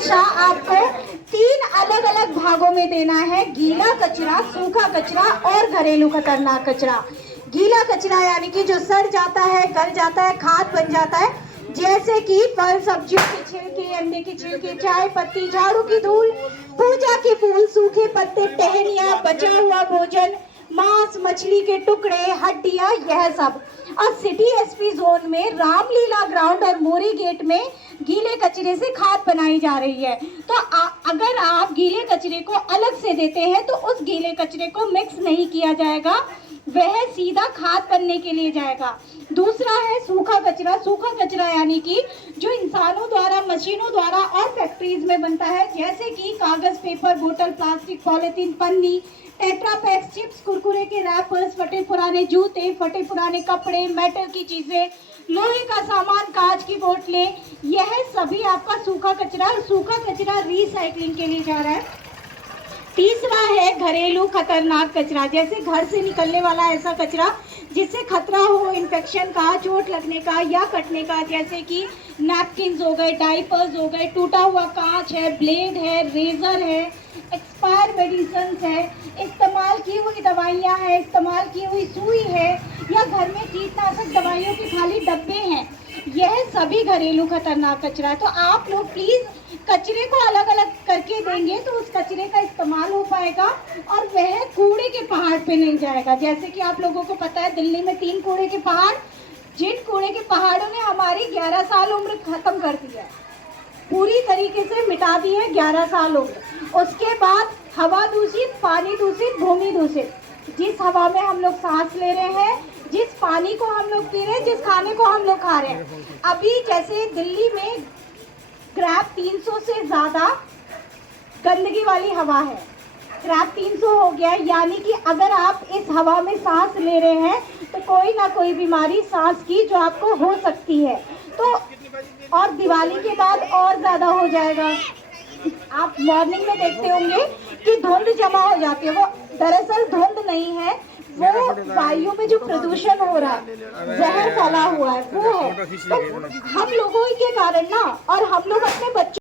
हमेशा आपको 3 अलग अलग भागों में देना है, गीला कचरा, सूखा कचरा और घरेलू खतरनाक कचरा। गीला कचरा यानी कि जो सड़ जाता है, गल जाता है, खाद बन जाता है, जैसे कि फल सब्जियों के छिलके, अंडे की छिलके, चाय पत्ती, झाड़ू की धूल, पूजा के फूल, सूखे पत्ते, टहनियां, बचा हुआ भोजन, मांस, मछली के टुकड़े, हड्डियां, यह सब। और सिटी एसपी जोन में रामलीला ग्राउंड और मोरी गेट में गीले कचरे से खाद बनाई जा रही है। तो अगर आप गीले कचरे को अलग से देते हैं तो उस गीले कचरे को मिक्स नहीं किया जाएगा, वह सीधा खाद बनने के लिए जाएगा। दूसरा है सूखा कचरा। सूखा कचरा यानी कि जो इंसानों द्वारा, मशीनों द्वारा और फैक्ट्रीज में बनता है, जैसे कि कागज, पेपर, बोतल, प्लास्टिक, पॉलिथीन, पन्नी, टेट्रा पैक्स, चिप्स, कुरकुरे के रैपर्स, फटे पुराने जूते, फटे पुराने कपड़े, मेटल की चीजें, लोहे का सामान, कांच की बोतलें, यह सभी आपका सूखा कचरा। सूखा कचरा रिसाइकलिंग के लिए जा रहा है। तीसरा है घरेलू खतरनाक कचरा, जैसे घर से निकलने वाला ऐसा कचरा जिससे खतरा हो इन्फेक्शन का, चोट लगने का या कटने का, जैसे कि नैपकिन्स हो गए, डाइपर्स हो गए, टूटा हुआ कांच है, ब्लेड है, रेजर है, एक्सपायर मेडिसिन है, इस्तेमाल की हुई दवाइयाँ हैं, इस्तेमाल की हुई सुई है, या घर में कीटनाशक दवाइयों के खाली डब्बे हैं, यह सभी घरेलू खतरनाक कचरा है। तो आप लोग प्लीज कचरे को अलग अलग करके देंगे तो उस कचरे का इस्तेमाल हो पाएगा और वह कूड़े के पहाड़ पे नहीं जाएगा। जैसे कि आप लोगों को पता है दिल्ली में 3 कूड़े के पहाड़, जिन कूड़े के पहाड़ों ने हमारी 11 साल उम्र खत्म कर दी है, पूरी तरीके से मिटा दी है 11 साल उम्र। उसके बाद हवा दूषित, पानी दूषित, भूमि दूषित। जिस हवा में हम लोग सांस ले रहे हैं, जिस पानी को हम लोग पी रहे हैं, जिस खाने को हम लोग खा रहे हैं, अभी जैसे दिल्ली में क्रैप 300 से ज्यादा गंदगी वाली हवा है। क्रैप 300 हो गया, यानी कि अगर आप इस हवा में सांस ले रहे हैं तो कोई ना कोई बीमारी सांस की जो आपको हो सकती है। तो और दिवाली के बाद और ज्यादा हो जाएगा। आप मॉर्निंग में देखते होंगे कि धुंध जमा हो जाती है, वो दरअसल धुंध नहीं है, वो वायु में जो प्रदूषण हो रहा है, जहर फैला हुआ है, वो है। तो हम लोगों के कारण ना, और हम लोग अपने बच्चों